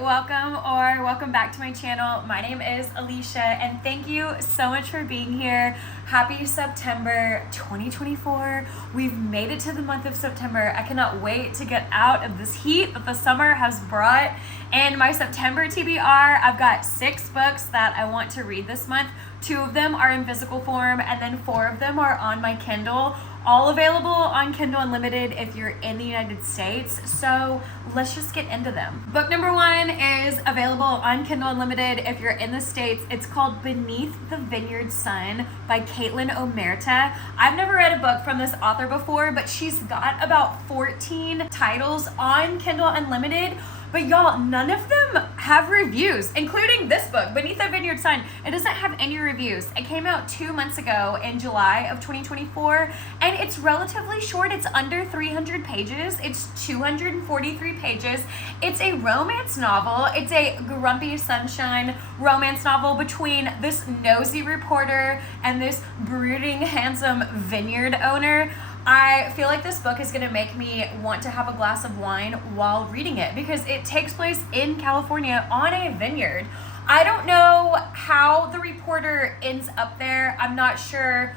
welcome back to my channel. My name is Alicia and thank you so much for being here. Happy September 2024. We've made it to the month of September. I cannot wait to get out of this heat that the summer has brought. And my September TBR, I've got 6 books that I want to read this month. 2 of them are in physical form and then 4 of them are on my Kindle. All available on Kindle Unlimited if you're in the United States. So let's just get into them. Book number 1 is available on Kindle Unlimited if you're in the States. It's called Beneath the Vineyard Sun by Caitlin Omerta. I've never read a book from this author before, but she's got about 14 titles on Kindle Unlimited. But y'all, none of them have reviews, including this book, Beneath the Vineyard Sun. It doesn't have any reviews. It came out 2 months ago in July of 2024, and it's relatively short. It's under 300 pages. It's 243 pages. It's a romance novel. It's a grumpy sunshine romance novel between this nosy reporter and this brooding, handsome vineyard owner. I feel like this book is going to make me want to have a glass of wine while reading it because it takes place in California on a vineyard. I don't know how the reporter ends up there. I'm not sure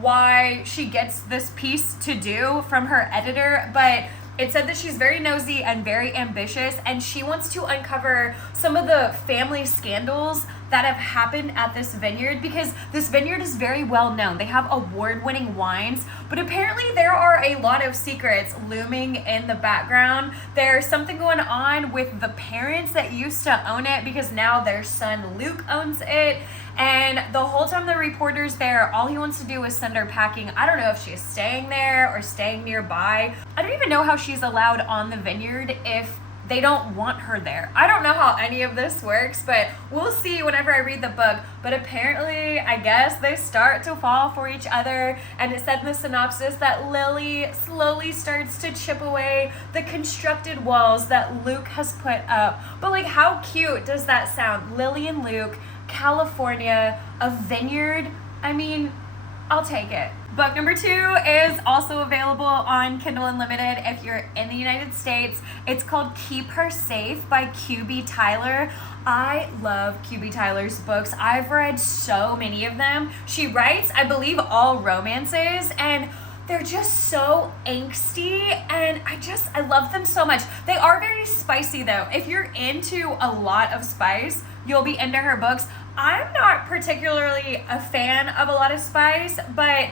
why she gets this piece to do from her editor, but it said that she's very nosy and very ambitious, and she wants to uncover some of the family scandals that have happened at this vineyard because this vineyard is very well known. They have award-winning wines, but apparently there are a lot of secrets looming in the background. There's something going on with the parents that used to own it because now their son Luke owns it. And the whole time the reporter's there, all he wants to do is send her packing. I don't know if she's staying there or staying nearby. I don't even know how she's allowed on the vineyard if they don't want her there. I don't know how any of this works, but we'll see whenever I read the book. But apparently, I guess they start to fall for each other. And it said in the synopsis that Lily slowly starts to chip away the constructed walls that Luke has put up. But like, how cute does that sound? Lily and Luke, California, a vineyard. I mean, I'll take it. Book number 2 is also available on Kindle Unlimited if you're in the United States. It's called Keep Her Safe by QB Tyler. I love QB Tyler's books. I've read so many of them. She writes, I believe, all romances, and they're just so angsty, and I love them so much. They are very spicy though. If you're into a lot of spice, you'll be into her books. I'm not particularly a fan of a lot of spice, but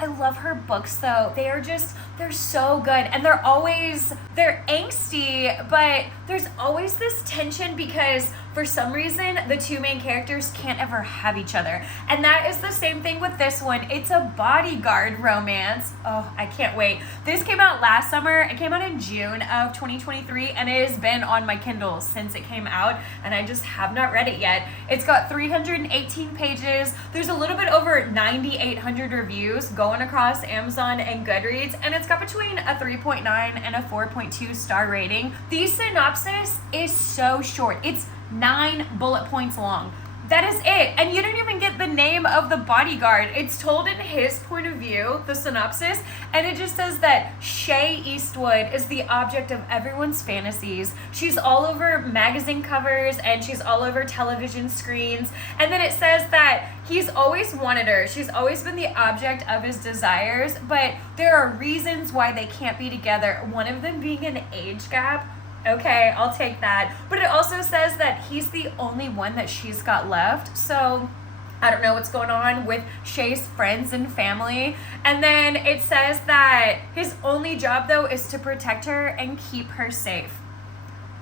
I love her books though. They're so good, and they're angsty, but there's always this tension because for some reason the 2 main characters can't ever have each other. And that is the same thing with this one. It's a bodyguard romance. Oh, I can't wait. This came out last summer. It came out in June of 2023, and it has been on my Kindle since it came out, and I just have not read it yet. It's got 318 pages. There's a little bit over 9,800 reviews going across Amazon and Goodreads, and it's got between a 3.9 and a 4.2 star rating. The synopsis is so short. It's 9 bullet points long. That is it. And you don't even get the name of the bodyguard. It's told in his point of view, the synopsis, and it just says that Shay Eastwood is the object of everyone's fantasies. She's all over magazine covers and she's all over television screens. And then it says that he's always wanted her. She's always been the object of his desires, but there are reasons why they can't be together. One of them being an age gap. Okay, I'll take that. But it also says that he's the only one that she's got left. So I don't know what's going on with Shay's friends and family. And then it says that his only job though is to protect her and keep her safe.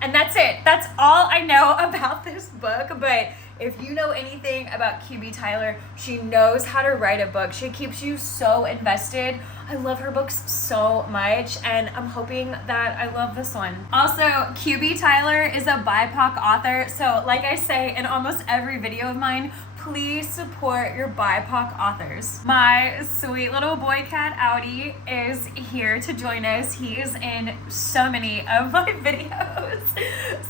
And that's it. That's all I know about this book. But if you know anything about QB Tyler, she knows how to write a book. She keeps you so invested. I love her books so much, and I'm hoping that I love this one. Also, QB Tyler is a BIPOC author, so like I say in almost every video of mine, please support your BIPOC authors. My sweet little boy cat, Audi, is here to join us. He is in so many of my videos.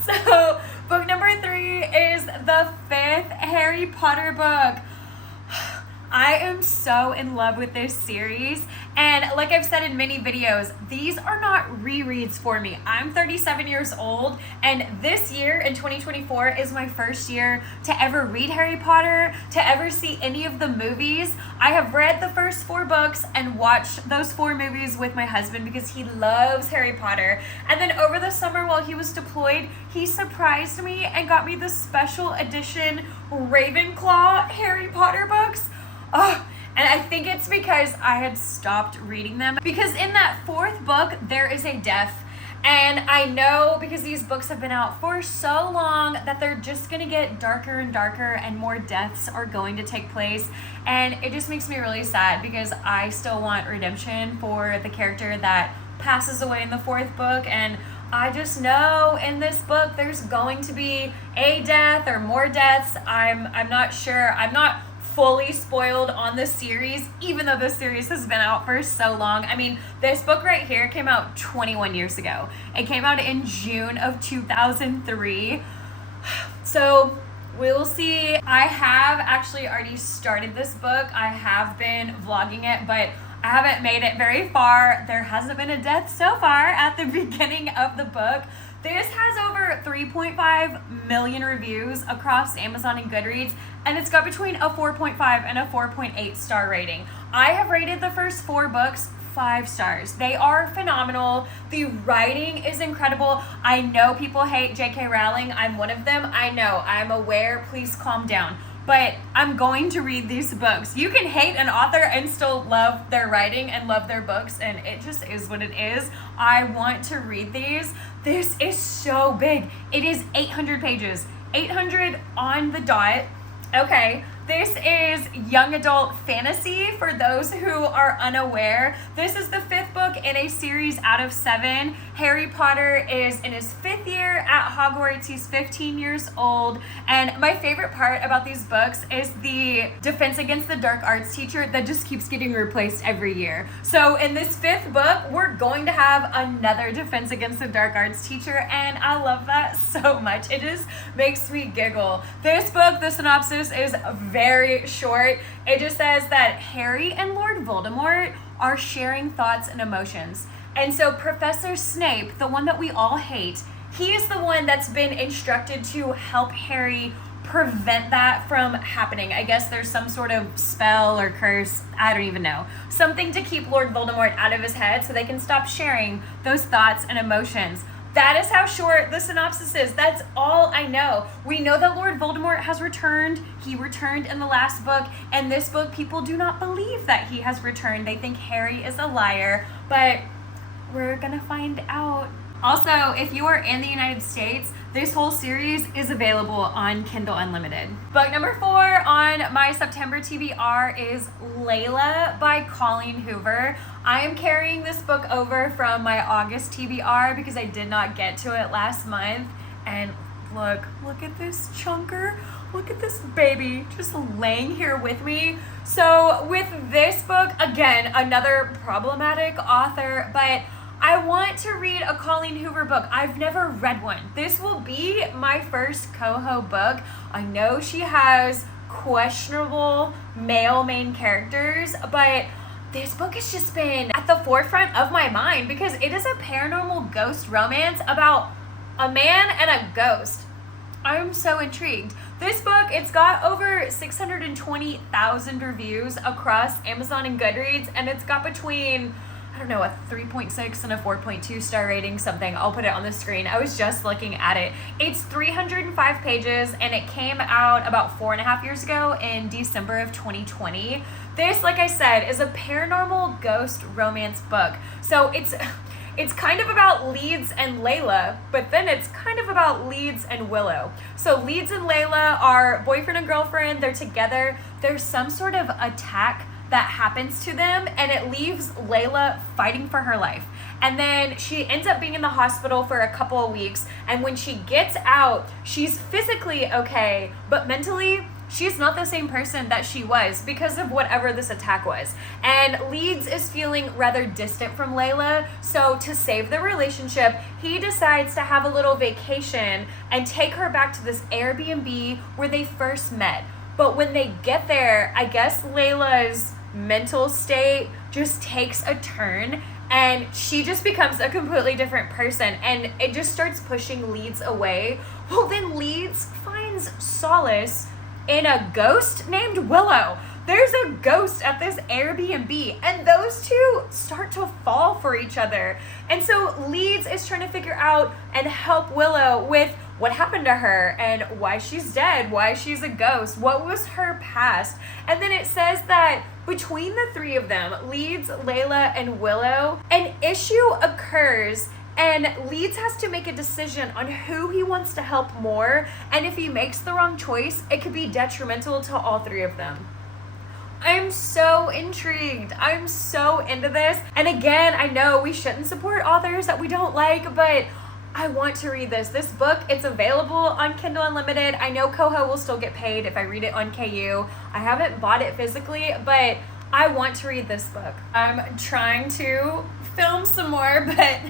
So, book number 3 is the 5th Harry Potter book. I am so in love with this series, And like I've said in many videos, these are not rereads for me. I'm 37 years old, and this year in 2024 is my first year to ever read Harry Potter, to ever see any of the movies. I have read the first 4 books and watched those 4 movies with my husband because he loves Harry Potter. And then over the summer while he was deployed, he surprised me and got me the special edition Ravenclaw Harry Potter books. Oh, and I think it's because I had stopped reading them. Because in that 4th book, there is a death. And I know because these books have been out for so long that they're just going to get darker and darker and more deaths are going to take place. And it just makes me really sad because I still want redemption for the character that passes away in the 4th book. And I just know in this book there's going to be a death or more deaths. I'm not sure. I'm not fully spoiled on the series, even though the series has been out for so long. I mean, this book right here came out 21 years ago. It came out in June of 2003. So we'll see. I have actually already started this book. I have been vlogging it, but I haven't made it very far. There hasn't been a death so far at the beginning of the book. This has over 3.5 million reviews across Amazon and Goodreads, and it's got between a 4.5 and a 4.8 star rating. I have rated the first 4 books 5 stars. They are phenomenal. The writing is incredible. I know people hate J.K. Rowling. I'm one of them. I know. I'm aware. Please calm down. But I'm going to read these books. You can hate an author and still love their writing and love their books, and it just is what it is. I want to read these. This is so big. It is 800 pages. 800 on the dot. Okay, this is young adult fantasy for those who are unaware. This is the 5th book in a series out of 7. Harry Potter is in his 5th year at Hogwarts. He's 15 years old. And my favorite part about these books is the Defense Against the Dark Arts teacher that just keeps getting replaced every year. So in this 5th book, we're going to have another Defense Against the Dark Arts teacher, and I love that so much. It just makes me giggle. This book, the synopsis is very short. It just says that Harry and Lord Voldemort are sharing thoughts and emotions. And so Professor Snape, the one that we all hate, he is the one that's been instructed to help Harry prevent that from happening. I guess there's some sort of spell or curse, I don't even know. Something to keep Lord Voldemort out of his head so they can stop sharing those thoughts and emotions. That is how short the synopsis is. That's all I know. We know that Lord Voldemort has returned. He returned in the last book. And this book, people do not believe that he has returned. They think Harry is a liar. But we're gonna find out. Also, if you are in the United States, this whole series is available on Kindle Unlimited. Book number 4 on my September TBR is Layla by Colleen Hoover. I am carrying this book over from my August TBR because I did not get to it last month. And look at this chunker. Look at this baby just laying here with me. So with this book, again, another problematic author, but I want to read a Colleen Hoover book. I've never read one. This will be my first Coho book. I know she has questionable male main characters, but this book has just been at the forefront of my mind because it is a paranormal ghost romance about a man and a ghost. I'm so intrigued. This book, it's got over 620,000 reviews across Amazon and Goodreads, and it's got between, I don't know, a 3.6 and a 4.2 star rating, something. I'll put it on the screen. I was just looking at it. It's 305 pages, and it came out about 4.5 years ago in December of 2020. This, like I said, is a paranormal ghost romance book. So it's kind of about Leeds and Layla, but then it's kind of about Leeds and Willow. So Leeds and Layla are boyfriend and girlfriend. They're together. There's some sort of attack that happens to them, and it leaves Layla fighting for her life. And then she ends up being in the hospital for a couple of weeks, and when she gets out, she's physically okay, but mentally, she's not the same person that she was because of whatever this attack was. And Leeds is feeling rather distant from Layla, so to save the relationship, he decides to have a little vacation and take her back to this Airbnb where they first met. But when they get there, I guess Layla's mental state just takes a turn, and she just becomes a completely different person, and it just starts pushing Leeds away. Well, then Leeds finds solace in a ghost named Willow. There's a ghost at this Airbnb, and those two start to fall for each other. And so Leeds is trying to figure out and help Willow with what happened to her and why she's dead, why she's a ghost, what was her past. And then it says that between the three of them, Leeds, Layla, and Willow, an issue occurs, and Leeds has to make a decision on who he wants to help more, and if he makes the wrong choice, it could be detrimental to all three of them. I'm so intrigued. I'm so into this. And again, I know we shouldn't support authors that we don't like, but I want to read this. This book, it's available on Kindle Unlimited. I know Koho will still get paid if I read it on KU. I haven't bought it physically, but I want to read this book. I'm trying to film some more, but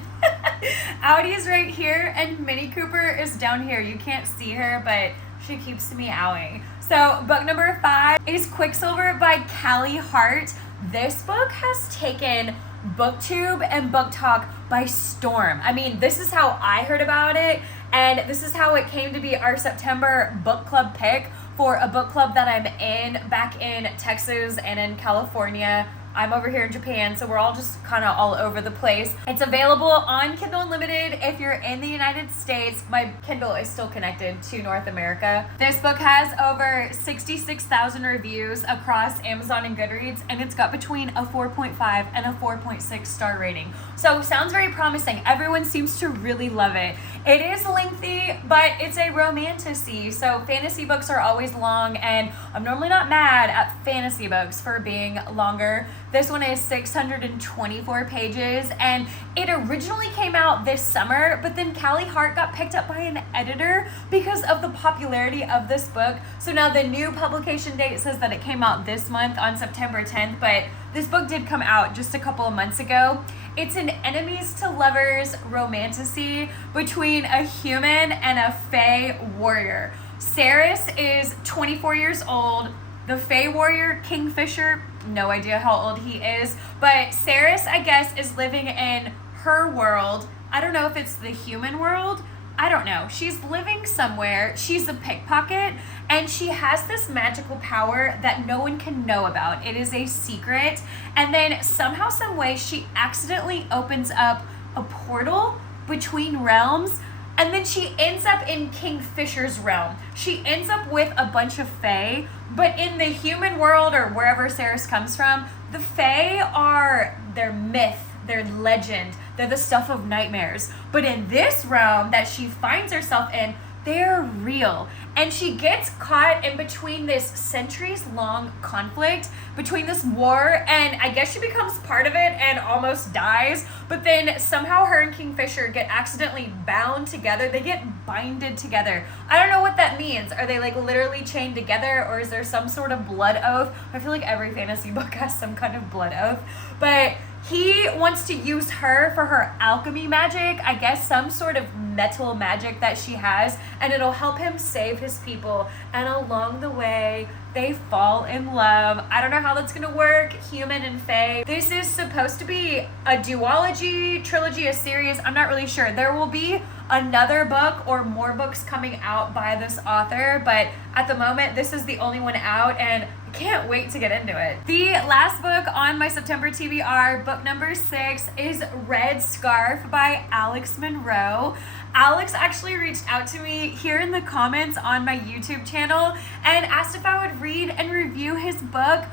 Audie's right here and Minnie Cooper is down here. You can't see her, but she keeps meowing. So book number 5 is Quicksilver by Callie Hart. This book has taken BookTube and Book Talk by storm. I mean, this is how I heard about it, and this is how it came to be our September book club pick for a book club that I'm in back in Texas and in California. I'm over here in Japan, so we're all just kind of all over the place. It's available on Kindle Unlimited if you're in the United States. My Kindle is still connected to North America. This book has over 66,000 reviews across Amazon and Goodreads, and it's got between a 4.5 and a 4.6 star rating. So sounds very promising. Everyone seems to really love it. It is lengthy, but it's a romantasy, so fantasy books are always long, and I'm normally not mad at fantasy books for being longer. This one is 624 pages, and it originally came out this summer, but then Callie Hart got picked up by an editor because of the popularity of this book. So now the new publication date says that it came out this month on September 10th, but this book did come out just a couple of months ago. It's an enemies to lovers romantasy between a human and a fae warrior. Saris is 24 years old. The fae warrior, Kingfisher, no idea how old he is, but Saris, I guess, is living in her world. I don't know if it's the human world. I don't know. She's living somewhere. She's a pickpocket, and she has this magical power that no one can know about. It is a secret. And then somehow, some way, she accidentally opens up a portal between realms, and then she ends up in Kingfisher's realm. She ends up with a bunch of fae, but in the human world, or wherever Saris comes from, the fae are their myth, their legend. They're the stuff of nightmares. But in this realm that she finds herself in, they're real. And she gets caught in between this centuries-long conflict, between this war, and I guess she becomes part of it and almost dies, but then somehow her and Kingfisher get accidentally bound together. They get binded together. I don't know what that means. Are they like literally chained together, or is there some sort of blood oath? I feel like every fantasy book has some kind of blood oath, but he wants to use her for her alchemy magic, I guess some sort of metal magic that she has, and it'll help him save his people. And along the way, they fall in love. I don't know how that's gonna work, human and fae. This is supposed to be a duology, trilogy, a series. I'm not really sure. There will be another book or more books coming out by this author, but at the moment, this is the only one out, and can't wait to get into it. The last book on my September TBR, book number 6, is Red Scarf by Alex Monroe. Alex actually reached out to me here in the comments on my YouTube channel and asked if I would read and review his book.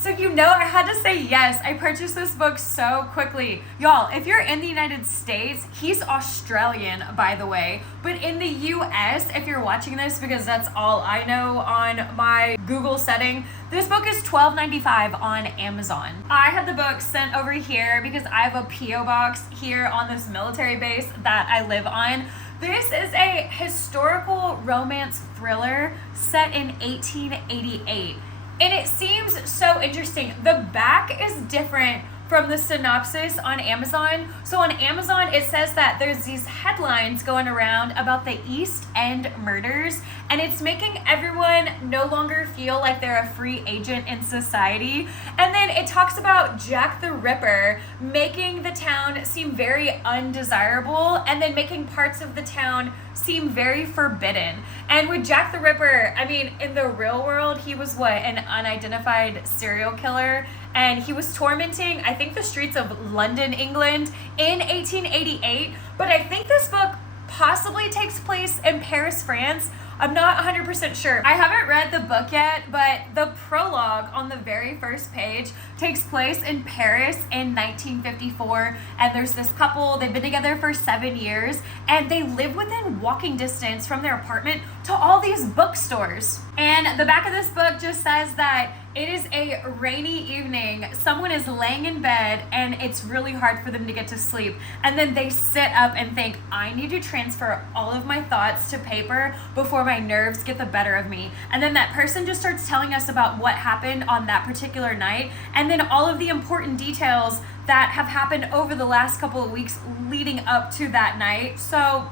So I had to say yes. I purchased this book so quickly. Y'all, if you're in the United States, he's Australian, by the way. But in the US, if you're watching this, because that's all I know on my Google setting, this book is $12.95 on Amazon. I had the book sent over here because I have a P.O. box here on this military base that I live on. This is a historical romance thriller set in 1888. And it seems so interesting. The back is different from the synopsis on Amazon. So on Amazon, it says that there's these headlines going around about the East End murders, and it's making everyone no longer feel like they're a free agent in society. And then it talks about Jack the Ripper making the town seem very undesirable, and then making parts of the town seem very forbidden. And with Jack the Ripper, I mean, in the real world, he was what, an unidentified serial killer, and he was tormenting, I think, the streets of London, England in 1888. But I think this book possibly takes place in Paris, France. I'm not 100% sure. I haven't read the book yet, but the prologue on the very first page takes place in Paris in 1954. And there's this couple, they've been together for 7 years, and they live within walking distance from their apartment to all these bookstores. And the back of this book just says that it is a rainy evening. Someone is laying in bed and it's really hard for them to get to sleep. And then they sit up and think, I need to transfer all of my thoughts to paper before my nerves get the better of me. And then that person just starts telling us about what happened on that particular night, and then all of the important details that have happened over the last couple of weeks leading up to that night. So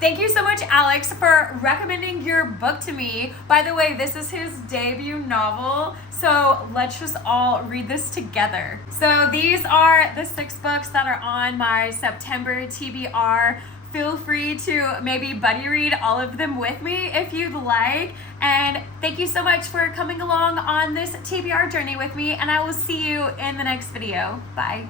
thank you so much, Alex, for recommending your book to me. By the way, this is his debut novel, so let's just all read this together. So these are the 6 books that are on my September TBR. Feel free to maybe buddy read all of them with me if you'd like. And thank you so much for coming along on this TBR journey with me, and I will see you in the next video. Bye.